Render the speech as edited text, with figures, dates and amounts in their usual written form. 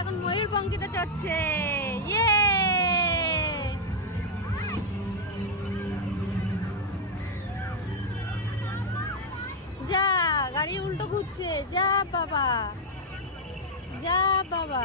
এখন ময়ূরপঙ্খীতে চড়ছে। ইয়ে যা, গাড়ি উল্টো ঘুরছে। যা বাবা, যা বাবা।